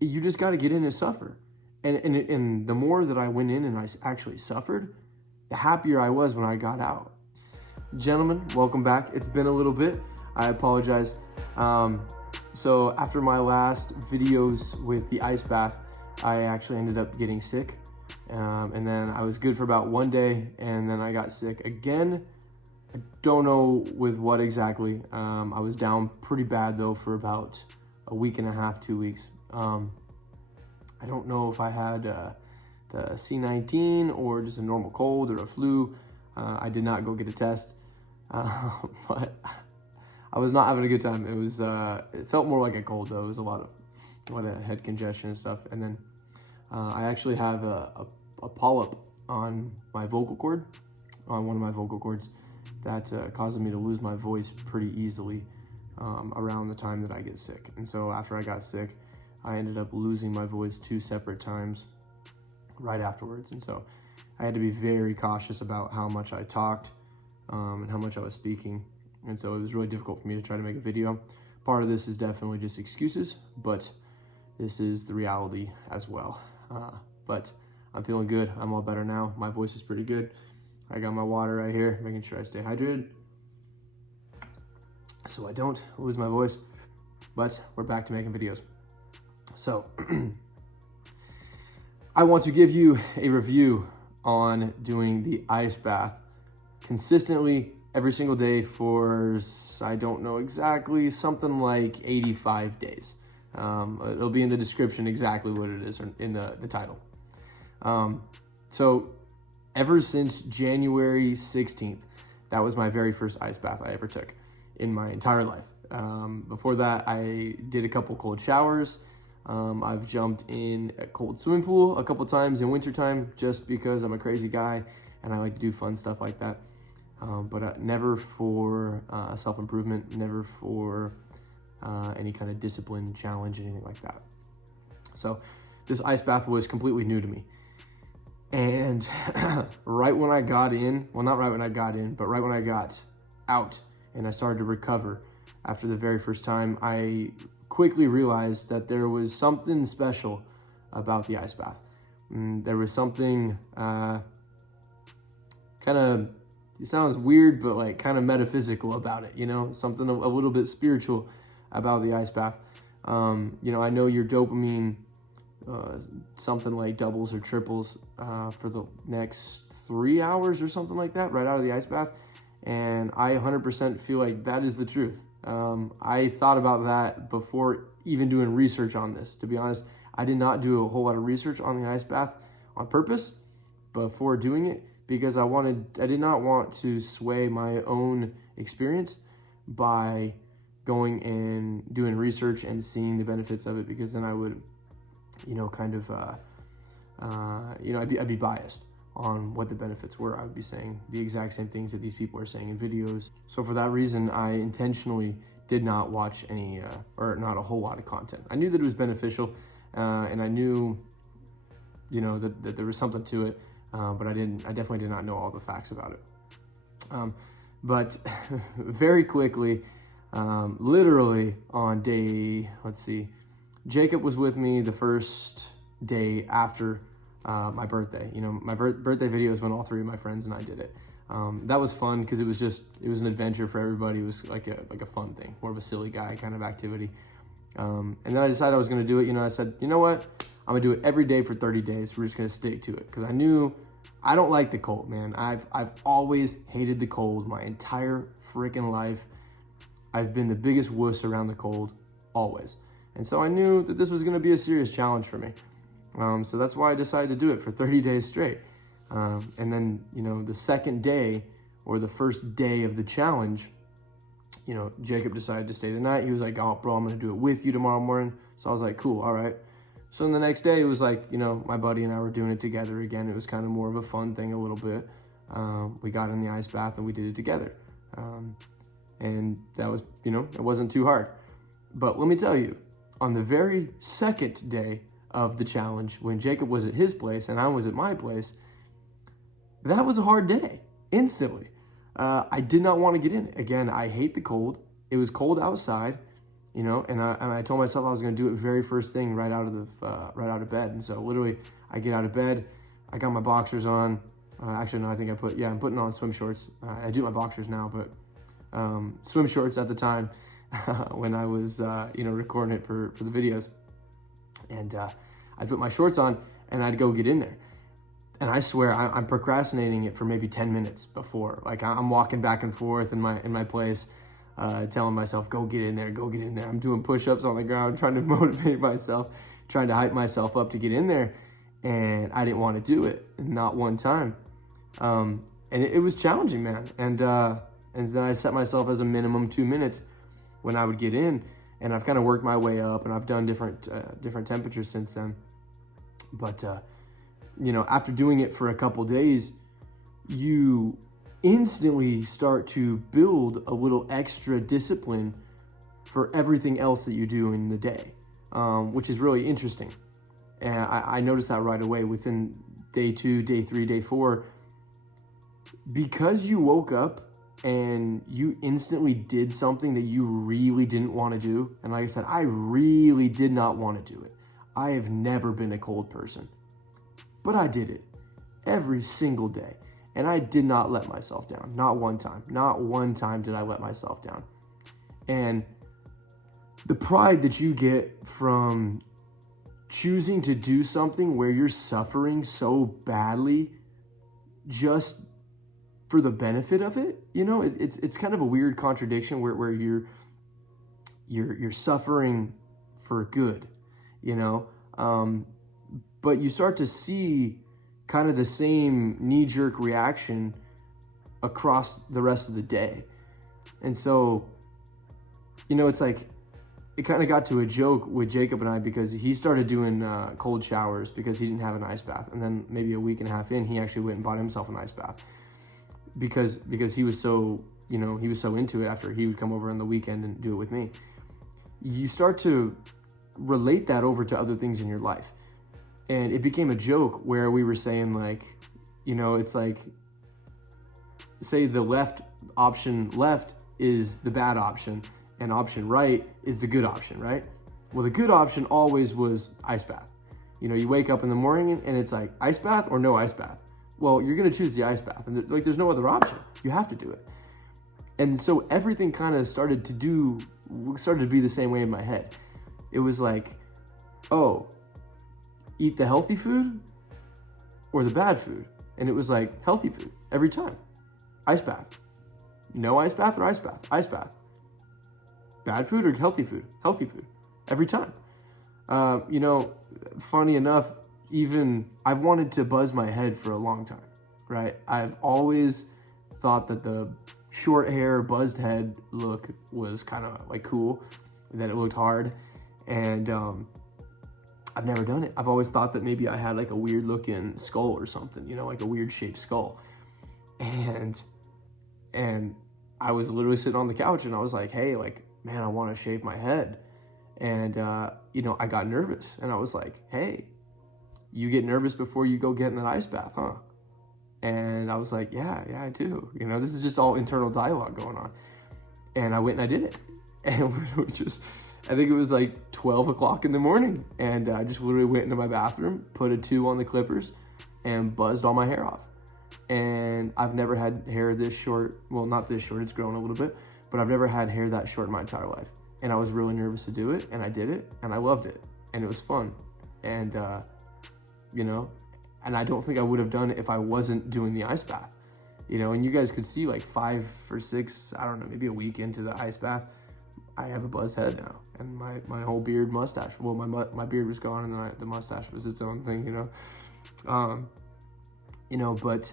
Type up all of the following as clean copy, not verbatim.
you just got to get in and suffer. And the more that I went in and I actually suffered, the happier I was when I got out. Gentlemen, welcome back. It's been a little bit. I apologize. So after my last videos with the ice bath, I actually ended up getting sick. And then I was good for about 1 day, and then I got sick again. I don't know with what exactly. I was down pretty bad though for about a week and a half, 2 weeks. I don't know if I had the C19 or just a normal cold or a flu. I did not go get a test, but I was not having a good time. It felt more like a cold though. It was a lot of head congestion and stuff. And then I actually have a polyp on my vocal cord, on one of my vocal cords, that causes me to lose my voice pretty easily around the time that I get sick. And so after I got sick, I ended up losing my voice 2 separate times right afterwards. And so I had to be very cautious about how much I talked and how much I was speaking. And so it was really difficult for me to try to make a video. Part of this is definitely just excuses, but this is the reality as well. But I'm feeling good. I'm all better now. My voice is pretty good. I got my water right here, making sure I stay hydrated so I don't lose my voice. But we're back to making videos. So I want to give you a review on doing the ice bath consistently every single day for, I don't know exactly, something like 85 days. It'll be in the description exactly what it is in the title. So ever since January 16th, that was my very first ice bath I ever took in my entire life. Before that, I did a couple cold showers. I've jumped in a cold swimming pool a couple times in wintertime just because I'm a crazy guy and I like to do fun stuff like that. But never for self-improvement, never for any kind of discipline, challenge, anything like that. So this ice bath was completely new to me. And right when I got in, well, not right when I got in, but right when I got out and I started to recover after the very first time, I quickly realized that there was something special about the ice bath. There was something kind of, it sounds weird, but like kind of metaphysical about it, you know, something a little bit spiritual about the ice bath. You know, I know your dopamine, something like doubles or triples for the next 3 hours or something like that, right out of the ice bath. And I 100% feel like that is the truth. I thought about that before even doing research on this. To be honest, I did not do a whole lot of research on the ice bath on purpose before doing it, because I did not want to sway my own experience by going and doing research and seeing the benefits of it, because then I would, you know, kind of, you know, I'd be biased on what the benefits were. I would be saying the exact same things that these people are saying in videos. So for that reason, I intentionally did not watch any, or not a whole lot of content. I knew that it was beneficial, and I knew, you know, that there was something to it, but I definitely did not know all the facts about it. But very quickly, literally on day, let's see, Jacob was with me the first day after my birthday. You know, my birthday videos when all 3 of my friends and I did it. That was fun because it was an adventure for everybody. It was like a fun thing, more of a silly guy kind of activity. And then I decided I was going to do it. You know, I said, you know what? I'm gonna do it every day for 30 days. We're just gonna stick to it, because I knew I don't like the cold, man. I've always hated the cold my entire freaking life. I've been the biggest wuss around the cold, always. And so I knew that this was gonna be a serious challenge for me. So that's why I decided to do it for 30 days straight. And then, you know, the second day, or the first day of the challenge, you know, Jacob decided to stay the night. He was like, oh, bro, I'm gonna do it with you tomorrow morning. So I was like, cool, all right. So then the next day, it was like, you know, my buddy and I were doing it together again. It was kind of more of a fun thing a little bit. We got in the ice bath and we did it together. And that was, you know, it wasn't too hard. But let me tell you, on the very second day of the challenge, when Jacob was at his place and I was at my place, that was a hard day, instantly. I did not want to get in it. Again, I hate the cold. It was cold outside. you know, and I told myself I was going to do it very first thing right out of bed. And so literally I get out of bed, I got my boxers on. Actually, no, I think I'm putting on swim shorts. I do my boxers now, but swim shorts at the time when I was, recording it for the videos. And I'd put my shorts on and I'd go get in there. And I swear I'm procrastinating it for maybe 10 minutes before. Like I'm walking back and forth in my place, telling myself, go get in there, go get in there. I'm doing push-ups on the ground, trying to motivate myself, trying to hype myself up to get in there. And I didn't want to do it, not one time. And it was challenging, man. And then I set myself as a minimum 2 minutes when I would get in. And I've kind of worked my way up, and I've done different temperatures since then. But after doing it for a couple days, you instantly start to build a little extra discipline for everything else that you do in the day, which is really interesting. And I noticed that right away within day 2, day 3, day 4, because you woke up and you instantly did something that you really didn't want to do. And like I said, I really did not want to do it. I have never been a cold person, but I did it every single day. And I did not let myself down. Not one time. Not one time did I let myself down. And the pride that you get from choosing to do something where you're suffering so badly just for the benefit of it, it's kind of a weird contradiction where you're suffering for good, but you start to see kind of the same knee-jerk reaction across the rest of the day. And so, it's like, it kind of got to a joke with Jacob and I, because he started doing cold showers because he didn't have an ice bath. And then maybe a week and a half in, he actually went and bought himself an ice bath because he was so, he was so into it after he would come over on the weekend and do it with me. You start to relate that over to other things in your life. And it became a joke where we were saying, like, it's like, say the option left is the bad option and option right is the good option, right? Well, the good option always was ice bath. You wake up in the morning and it's like ice bath or no ice bath. Well, you're going to choose the ice bath, and there's no other option. You have to do it. And so everything kind of started to be the same way in my head. It was like, oh, eat the healthy food or the bad food. And it was like healthy food every time. Ice bath. No ice bath or ice bath. Ice bath. Bad food or healthy food? Healthy food. Every time. Funny enough, even I've wanted to buzz my head for a long time, right? I've always thought that the short hair, buzzed head look was kind of like cool, that it looked hard. And I've never done it. I've always thought that maybe I had like a weird looking skull or something, like a weird shaped skull. And I was literally sitting on the couch and I was like, hey, like, man, I want to shave my head. And, I got nervous and I was like, hey, you get nervous before you go get in an ice bath, huh? And I was like, yeah, I do. This is just all internal dialogue going on. And I went and I did it. And literally I think it was like 12 o'clock in the morning. And I just literally went into my bathroom, put a 2 on the clippers, and buzzed all my hair off. And I've never had hair this short. Well, not this short, it's grown a little bit, but I've never had hair that short in my entire life. And I was really nervous to do it, and I did it, and I loved it. And it was fun. And, and I don't think I would have done it if I wasn't doing the ice bath. And you guys could see like 5 or 6, I don't know, maybe a week into the ice bath, I have a buzz head now, and my whole beard, mustache. Well, my beard was gone, and then the mustache was its own thing, But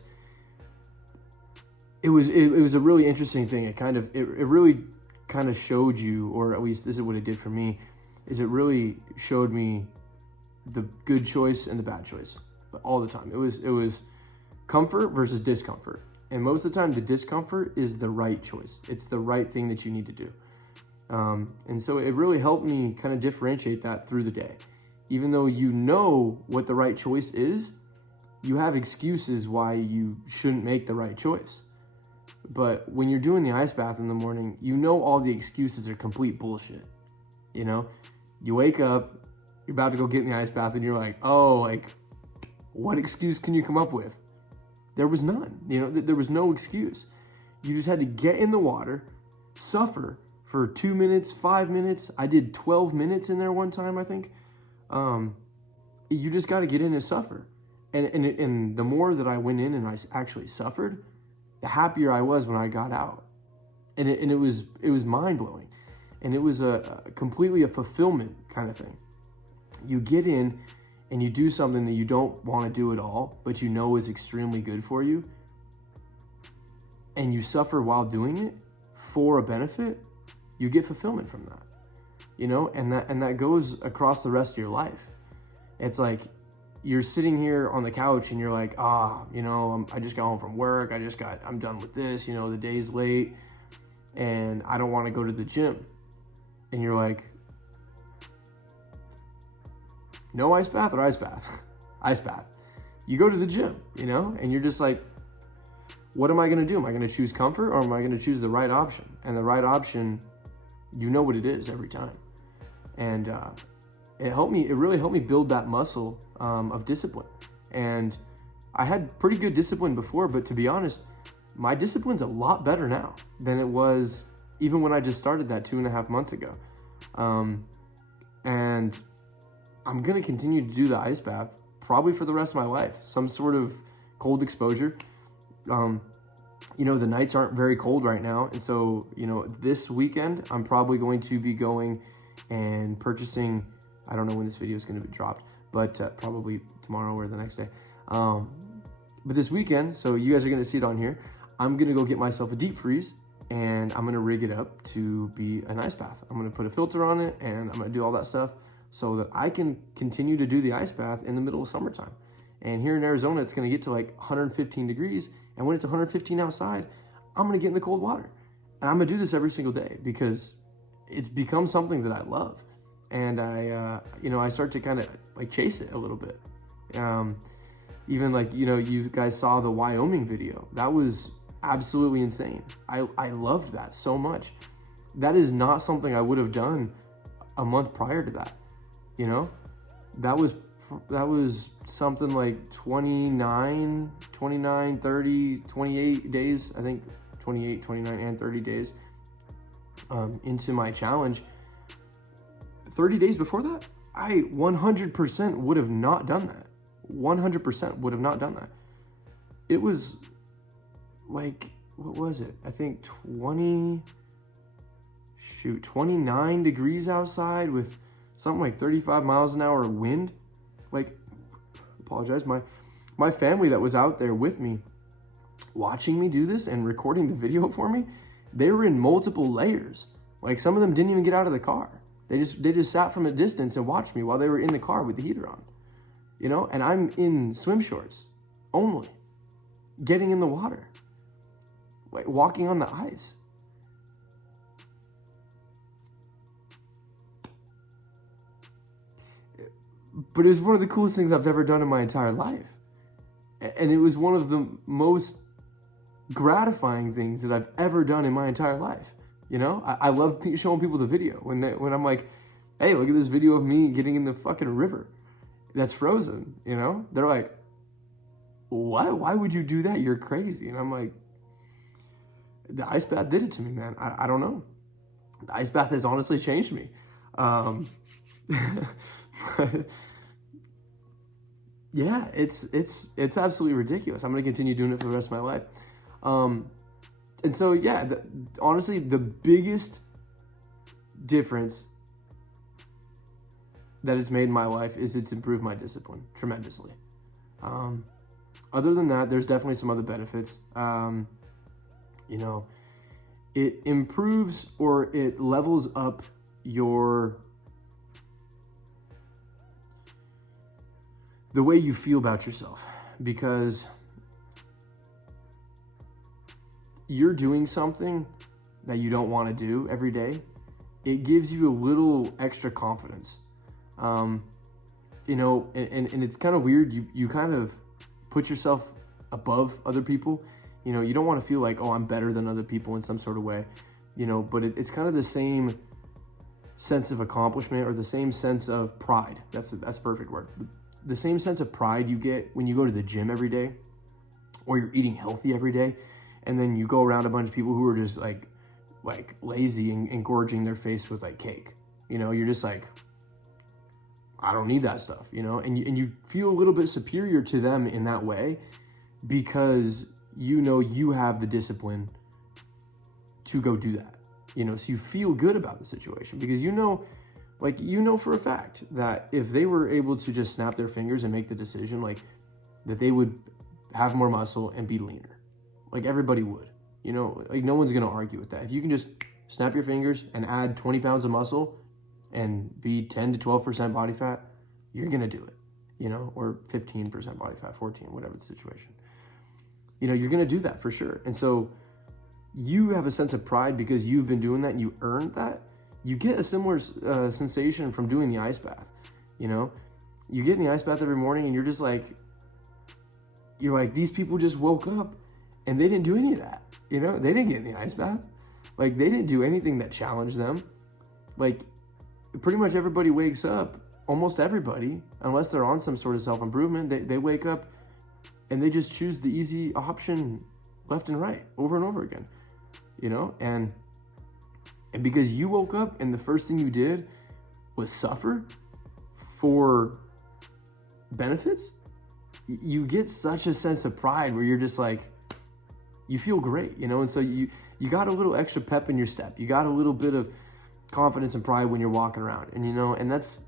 it was a really interesting thing. It really kind of showed you, or at least this is what it did for me, is it really showed me the good choice and the bad choice, but all the time. It was comfort versus discomfort, and most of the time, the discomfort is the right choice. It's the right thing that you need to do. And so it really helped me kind of differentiate that through the day. Even though you know what the right choice is, you have excuses why you shouldn't make the right choice. But when you're doing the ice bath in the morning, all the excuses are complete bullshit. You know, you wake up, you're about to go get in the ice bath, and you're like, oh, like, what excuse can you come up with? There was none. You know, there was no excuse. You just had to get in the water, suffer for 2 minutes, 5 minutes. I did 12 minutes in there one time, I think. You just got to get in and suffer. And the more that I went in and I actually suffered, the happier I was when I got out. And it was mind blowing. And it was completely a fulfillment kind of thing. You get in and you do something that you don't want to do at all, but you know is extremely good for you, and you suffer while doing it for a benefit, you get fulfillment from that, you know, and that goes across the rest of your life. It's like you're sitting here on the couch and you're like, you know, I just got home from work. I'm done with this, you know, the day's late and I don't want to go to the gym. And you're like, no ice bath or ice bath? Ice bath. You go to the gym, you know, and you're just like, what am I going to do? Am I going to choose comfort or am I going to choose the right option? And the right option, you know what it is every time. And it really helped me build that muscle of discipline. And I had pretty good discipline before, but to be honest, my discipline's a lot better now than it was even when I just started that 2.5 months ago. And I'm going to continue to do the ice bath probably for the rest of my life, some sort of cold exposure. You know, the nights aren't very cold right now. And so, you know, this weekend, I'm probably going to be going and purchasing, I don't know when this video is going to be dropped, but probably tomorrow or the next day. But this weekend, so you guys are going to see it on here, I'm going to go get myself a deep freeze and I'm going to rig it up to be an ice bath. I'm going to put a filter on it and I'm going to do all that stuff so that I can continue to do the ice bath in the middle of summertime. And here in Arizona, it's going to get to like 115 degrees. And when it's 115 outside, I'm going to get in the cold water. And I'm going to do this every single day because it's become something that I love. And I start to kind of like chase it a little bit. Even like, you know, you guys saw the Wyoming video. That was absolutely insane. I loved that so much. That is not something I would have done a month prior to that. You know, that was something like 29, 30, 28 days, I think 28, 29, and 30 days into my challenge. 30 days before that, I 100% would have not done that. 100% would have not done that. It was like, what was it? I think 29 degrees outside with something like 35 miles an hour wind. Like, apologize, my family that was out there with me watching me do this and recording the video for me, they were in multiple layers. Like, some of them didn't even get out of the car. They just sat from a distance and watched me while they were in the car with the heater on, you know, and I'm in swim shorts only, getting in the water, like walking on the ice. But it was one of the coolest things I've ever done in my entire life. And it was one of the most gratifying things that I've ever done in my entire life. You know, I love showing people the video when I'm like, hey, look at this video of me getting in the fucking river that's frozen, you know? They're like, what? Why would you do that? You're crazy. And I'm like, the ice bath did it to me, man. I don't know. The ice bath has honestly changed me. Yeah, it's absolutely ridiculous. I'm going to continue doing it for the rest of my life. And so, yeah, honestly, the biggest difference that it's made in my life is it's improved my discipline tremendously. Other than that, there's definitely some other benefits. You know, it improves or it levels up the way you feel about yourself, because you're doing something that you don't want to do every day. It gives you a little extra confidence. You know, and it's kind of weird. You kind of put yourself above other people. You know, you don't want to feel like, oh, I'm better than other people in some sort of way, you know, but it's kind of the same sense of accomplishment or the same sense of pride. That's a perfect word. The same sense of pride you get when you go to the gym every day, or you're eating healthy every day, and then you go around a bunch of people who are just like lazy and gorging their face with like cake. You know, you're just like, I don't need that stuff, you know, and you feel a little bit superior to them in that way because you know you have the discipline to go do that, you know, so you feel good about the situation because you know for a fact that if they were able to just snap their fingers and make the decision, like that they would have more muscle and be leaner, like everybody would, you know, like no one's going to argue with that. If you can just snap your fingers and add 20 pounds of muscle and be 10 to 12% body fat, you're going to do it, you know, or 15% body fat, 14, whatever the situation, you know, you're going to do that for sure. And so you have a sense of pride because you've been doing that and you earned that. You get a similar sensation from doing the ice bath. You know, you get in the ice bath every morning and you're just like, these people just woke up and they didn't do any of that. You know, they didn't get in the ice bath. Like they didn't do anything that challenged them. Like pretty much everybody wakes up, almost everybody, unless they're on some sort of self-improvement, they wake up and they just choose the easy option left and right over and over again, you know, and because you woke up and the first thing you did was suffer for benefits, you get such a sense of pride where you're just like, you feel great, you know, and so you got a little extra pep in your step. You got a little bit of confidence and pride when you're walking around, and you know, and that's,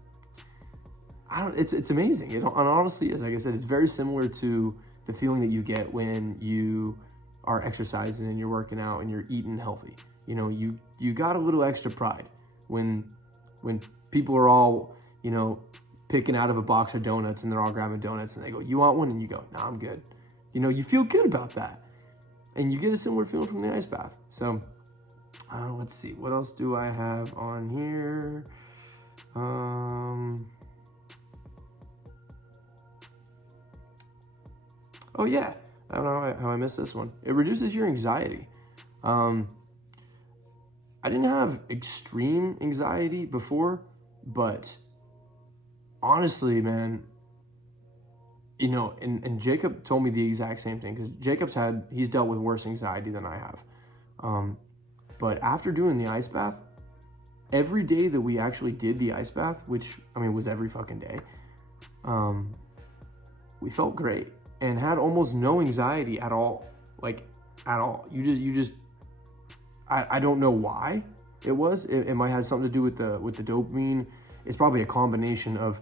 it's amazing, you know, and honestly, as like I said, it's very similar to the feeling that you get when you are exercising and you're working out and you're eating healthy. You know, you got a little extra pride when people are all, you know, picking out of a box of donuts and they're all grabbing donuts and they go, you want one? And you go, no, I'm good. You know, you feel good about that. And you get a similar feeling from the ice bath. So let's see, what else do I have on here? Oh yeah, I don't know how I missed this one. It reduces your anxiety. I didn't have extreme anxiety before, but honestly, man, you know, and Jacob told me the exact same thing because he's dealt with worse anxiety than I have. But after doing the ice bath, every day that we actually did the ice bath, which I mean was every fucking day, we felt great and had almost no anxiety at all, like at all. You just I don't know why it was. It might have something to do with the dopamine. It's probably a combination of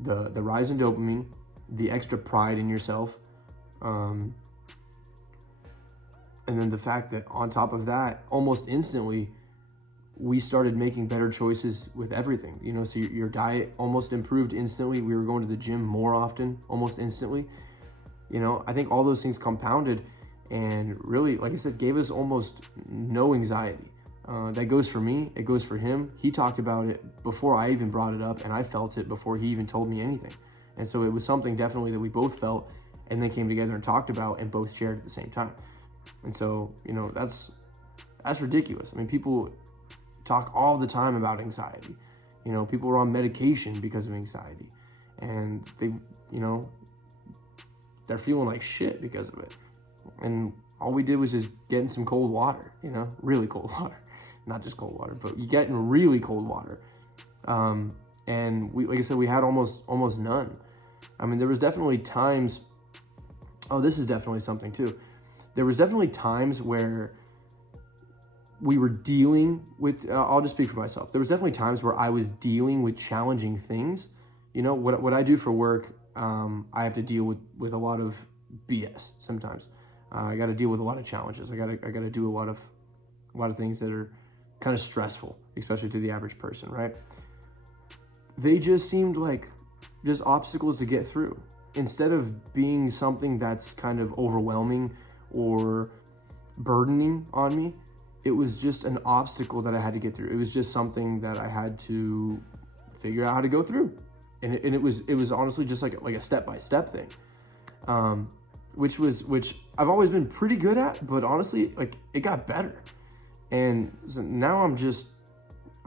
the rise in dopamine, the extra pride in yourself, and then the fact that on top of that, almost instantly, we started making better choices with everything. You know, so your diet almost improved instantly. We were going to the gym more often, almost instantly. You know, I think all those things compounded and really, like I said, gave us almost no anxiety. That goes for me, it goes for him. He talked about it before I even brought it up, and I felt it before he even told me anything. And so it was something definitely that we both felt and then came together and talked about and both shared at the same time. And so, you know, that's ridiculous. I mean, people talk all the time about anxiety. You know, people are on medication because of anxiety, and they, you know, they're feeling like shit because of it. And all we did was just get in some cold water, you know, really cold water, not just cold water, but you get in really cold water. And we, like I said, we had almost none. I mean, there was definitely times, oh, this is definitely something too. There was definitely times where we were dealing with, I'll just speak for myself. There was definitely times where I was dealing with challenging things. You know, what I do for work, I have to deal with a lot of BS sometimes. I got to deal with a lot of challenges. I got to do a lot of things that are kind of stressful, especially to the average person, right? They just seemed like just obstacles to get through. Instead of being something that's kind of overwhelming or burdening on me, it was just an obstacle that I had to get through. It was just something that I had to figure out how to go through. And it was honestly just like a step-by-step thing. Which I've always been pretty good at, but honestly, like, it got better. And so now I'm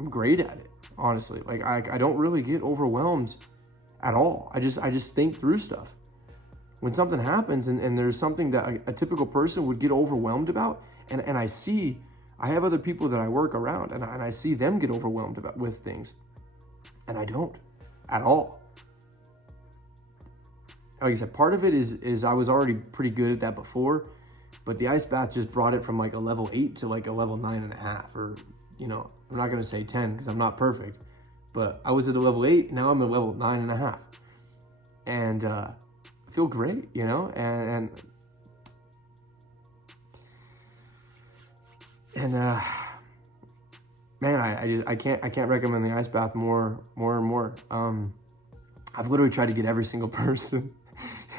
great at it. honestly. Like I don't really get overwhelmed at all. I just think through stuff. When something happens and there's something that a typical person would get overwhelmed about, and I have other people that I work around, and I see them get overwhelmed with things, and I don't at all. Like I said, part of it is I was already pretty good at that before, but the ice bath just brought it from like a level 8 to like a level 9.5, or, you know, I'm not gonna say 10 because I'm not perfect, but I was at a level 8, now I'm at level 9.5. And I feel great, you know, and man, I can't recommend the ice bath more and more. I've literally tried to get every single person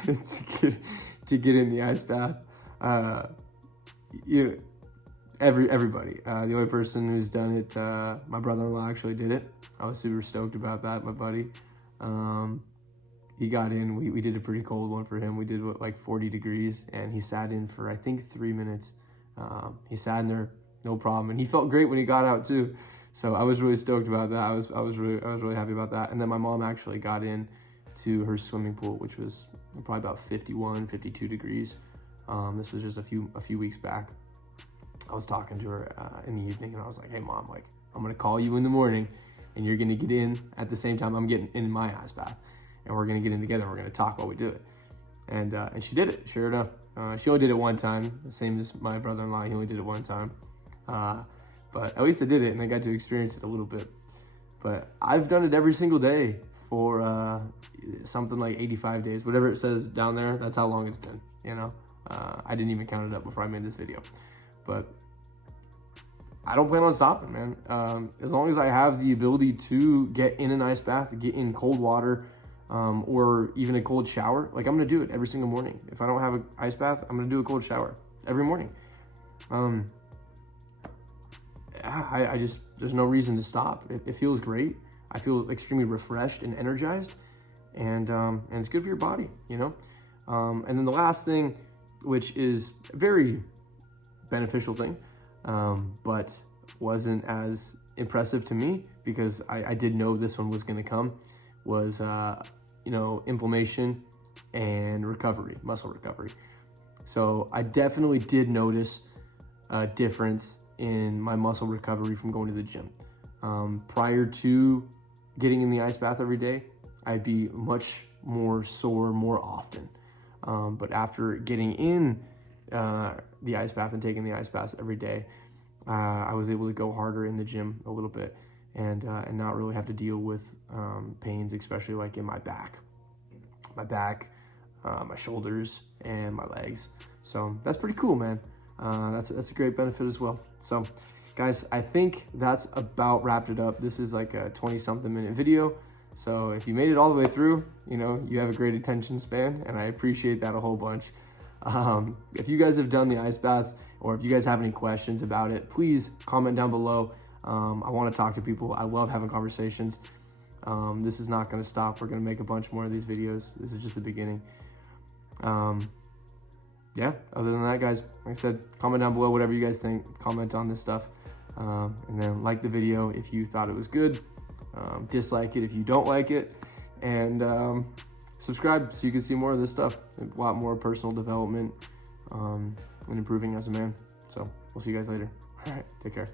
to get in the ice bath. Everybody. The only person who's done it, my brother-in-law actually did it. I was super stoked about that, my buddy. He got in. We did a pretty cold one for him. We did like 40 degrees, and he sat in for I think 3 minutes. He sat in there, no problem, and he felt great when he got out too. So I was really stoked about that. I was really happy about that. And then my mom actually got in to her swimming pool, which was probably about 51, 52 degrees. This was just a few weeks back. I was talking to her in the evening, and I was like, "Hey, Mom, like I'm gonna call you in the morning, and you're gonna get in at the same time I'm getting in my ice bath, and we're gonna get in together. And we're gonna talk while we do it." And she did it. Sure enough, she only did it one time, the same as my brother-in-law. He only did it one time, but at least they did it, and they got to experience it a little bit. But I've done it every single day for something like 85 days, whatever it says down there. That's how long it's been. You know, I didn't even count it up before I made this video, but I don't plan on stopping, man. As long as I have the ability to get in an ice bath, get in cold water, or even a cold shower, like I'm gonna do it every single morning. If I don't have an ice bath, I'm gonna do a cold shower every morning. I just, there's no reason to stop. It feels great. I feel extremely refreshed and energized, and it's good for your body, you know? And then the last thing, which is a very beneficial thing, but wasn't as impressive to me because I did know this one was gonna come, was, you know, inflammation and recovery, muscle recovery. So I definitely did notice a difference in my muscle recovery from going to the gym. Prior to getting in the ice bath every day, I'd be much more sore more often. But after getting in the ice bath and taking the ice baths every day, I was able to go harder in the gym a little bit and not really have to deal with pains, especially like in my back, my shoulders, and my legs. So that's pretty cool, man. That's a great benefit as well. So guys, I think that's about wrapped it up. This is like a 20-something minute video. So if you made it all the way through, you know, you have a great attention span, and I appreciate that a whole bunch. If you guys have done the ice baths, or if you guys have any questions about it, please comment down below. I want to talk to people. I love having conversations. This is not going to stop. We're going to make a bunch more of these videos. This is just the beginning. Yeah, other than that, guys, like I said, comment down below whatever you guys think. Comment on this stuff. And then like the video if you thought it was good. Dislike it if you don't like it. And subscribe so you can see more of this stuff. A lot more personal development and improving as a man. So we'll see you guys later. All right, take care.